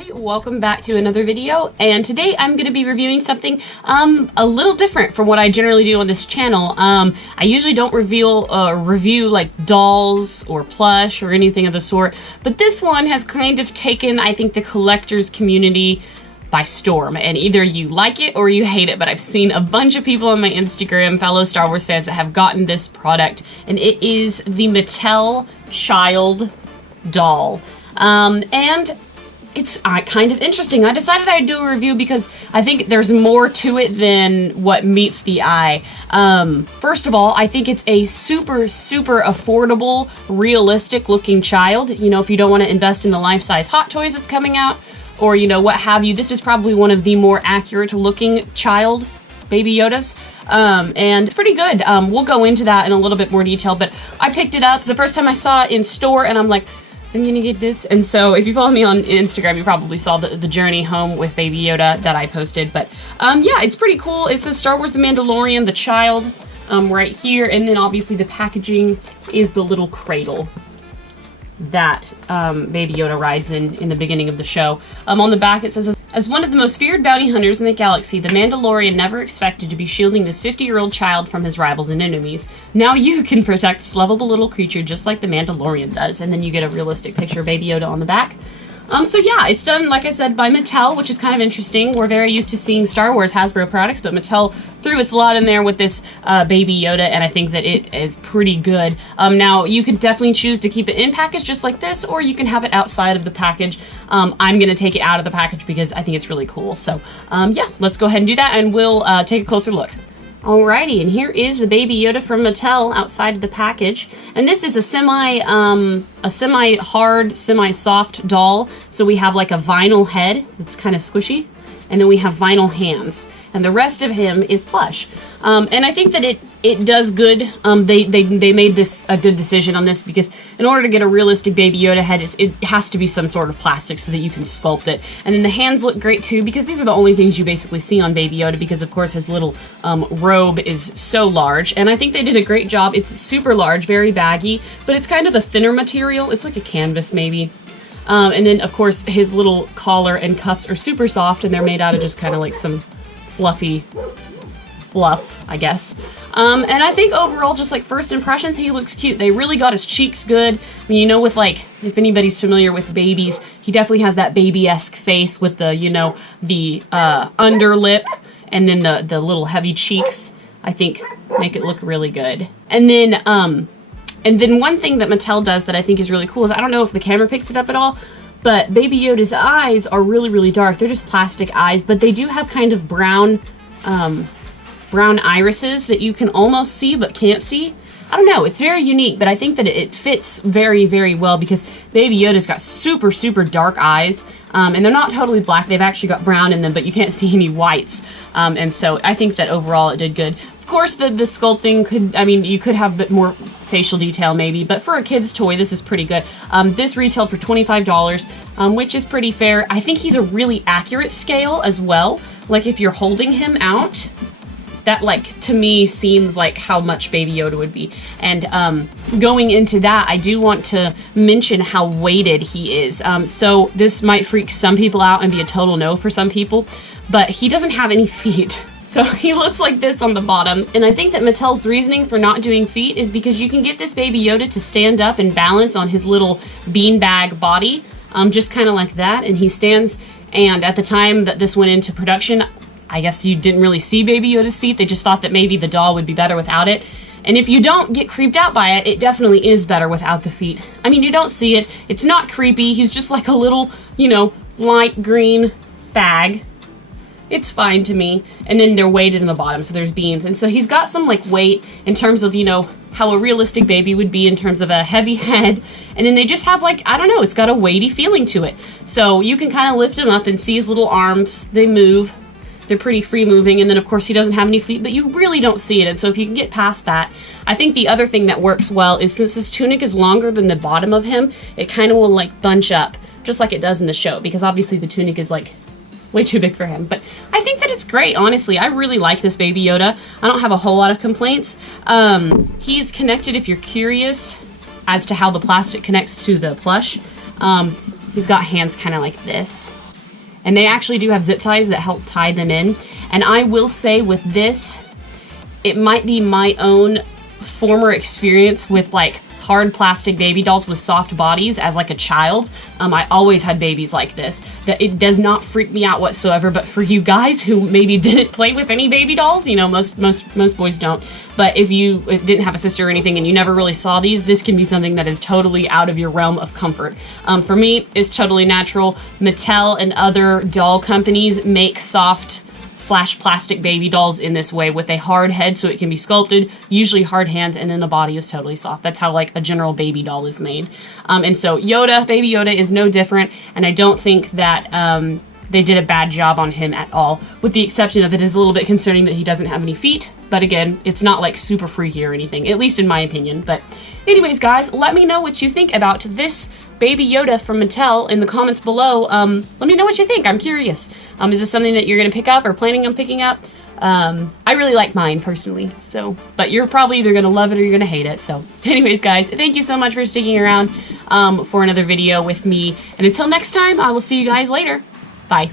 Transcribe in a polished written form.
everybody, welcome back to another video, and today I'm going to be reviewing something a little different from what I generally do on this channel. I usually don't review like dolls or plush or anything of the sort, but this one has kind of taken, I think, the collectors community by storm, and either you like it or you hate it. But I've seen a bunch of people on my Instagram, fellow Star Wars fans, that have gotten this product, and it is the Mattel Child doll. And it's kind of interesting. I decided I'd do a review because I think there's more to it than what meets the eye. First of all, I think it's a super affordable, realistic looking child. You know, if you don't want to invest in the life-size Hot Toys that's coming out, or, you know, what have you, this is probably one of the more accurate looking child Baby Yodas. And it's pretty good. We'll go into that in a little bit more detail, but I picked it up the first time I saw it in store, and I'm like, I'm gonna get this. And so if you follow me on Instagram, you probably saw the journey home with Baby Yoda that I posted. But yeah, it's pretty cool. It says Star Wars The Mandalorian, the child, right here. And then obviously the packaging is the little cradle that Baby Yoda rides in the beginning of the show. On the back it says, as one of the most feared bounty hunters in the galaxy, the Mandalorian never expected to be shielding this 50-year-old child from his rivals and enemies. Now you can protect this lovable little creature just like the Mandalorian does. And then you get a realistic picture of Baby Yoda on the back. So yeah, it's done, like I said, by Mattel, which is kind of interesting. We're very used to seeing Star Wars Hasbro products, but Mattel threw its lot in there with this Baby Yoda, and I think that it is pretty good. Now, you can definitely choose to keep it in package just like this, or you can have it outside of the package. I'm going to take it out of the package because I think it's really cool. So yeah, let's go ahead and do that, and we'll take a closer look. Alrighty, and here is the Baby Yoda from Mattel outside of the package. And this is a semi-hard, semi-soft doll. So we have like a vinyl head that's kind of squishy, and then we have vinyl hands. And the rest of him is plush. And I think that it does good. They made this a good decision on this, because in order to get a realistic Baby Yoda head, it has to be some sort of plastic so that you can sculpt it. And then the hands look great too, because these are the only things you basically see on Baby Yoda, because of course his little robe is so large. And I think they did a great job. It's super large, very baggy, but it's kind of a thinner material. It's like a canvas maybe. And then of course his little collar and cuffs are super soft, and they're made out of just kind of like some fluffy fluff, I guess. And I think overall, just like first impressions, he looks cute. They really got his cheeks good. I mean, you know, with like, if anybody's familiar with babies, he definitely has that baby-esque face with the, you know, the under lip, and then the little heavy cheeks, I think make it look really good. And then one thing that Mattel does that I think is really cool is, I don't know if the camera picks it up at all, but Baby Yoda's eyes are really dark. They're just plastic eyes, but they do have kind of brown irises that you can almost see but can't see. I don't know, it's very unique, but I think that it fits very well, because Baby Yoda's got super dark eyes, and they're not totally black. They've actually got brown in them, but you can't see any whites. And so I think that overall it did good. Of course, the sculpting could, I mean, you could have a bit more facial detail maybe, but for a kid's toy, this is pretty good. This retailed for $25, which is pretty fair. I think he's a really accurate scale as well. Like if you're holding him out, that, like, to me seems like how much Baby Yoda would be. And going into that, I do want to mention how weighted he is. So this might freak some people out and be a total no for some people, but he doesn't have any feet. So he looks like this on the bottom. And I think that Mattel's reasoning for not doing feet is because you can get this Baby Yoda to stand up and balance on his little beanbag body, just kind of like that. And he stands, and at the time that this went into production, I guess you didn't really see Baby Yoda's feet. They just thought that maybe the doll would be better without it. And if you don't get creeped out by it, it definitely is better without the feet. I mean, you don't see it. It's not creepy. He's just like a little, you know, light green bag. It's fine to me. And then they're weighted in the bottom, so there's beams. And so he's got some like weight in terms of, you know, how a realistic baby would be in terms of a heavy head. And then they just have like, I don't know, it's got a weighty feeling to it. So you can kind of lift him up and see his little arms. They move. They're pretty free moving. And then of course he doesn't have any feet, but you really don't see it. And so if you can get past that, I think the other thing that works well is, since this tunic is longer than the bottom of him, it kind of will like bunch up just like it does in the show, because obviously the tunic is like way too big for him. But I think that it's great, honestly. I really like this Baby Yoda. I don't have a whole lot of complaints. He's connected, if you're curious as to how the plastic connects to the plush. He's got hands kind of like this. And they actually do have zip ties that help tie them in. And I will say with this, it might be my own former experience with like hard plastic baby dolls with soft bodies as like a child. I always had babies like this, that it does not freak me out whatsoever. But for you guys who maybe didn't play with any baby dolls, you know, most boys don't, but if you didn't have a sister or anything and you never really saw these, this can be something that is totally out of your realm of comfort. For me, it's totally natural. Mattel and other doll companies make soft / plastic baby dolls in this way with a hard head so it can be sculpted, usually hard hands, and then the body is totally soft. That's how like a general baby doll is made. And so Yoda, baby Yoda, is no different, and I don't think that they did a bad job on him at all, with the exception of it is a little bit concerning that he doesn't have any feet, but again, it's not like super freaky or anything, at least in my opinion. But anyways, guys, let me know what you think about this Baby Yoda from Mattel in the comments below. Let me know what you think. I'm curious. Is this something that you're going to pick up or planning on picking up? I really like mine personally, so, but you're probably either going to love it or you're going to hate it. So anyways, guys, thank you so much for sticking around for another video with me. And until next time, I will see you guys later. Bye.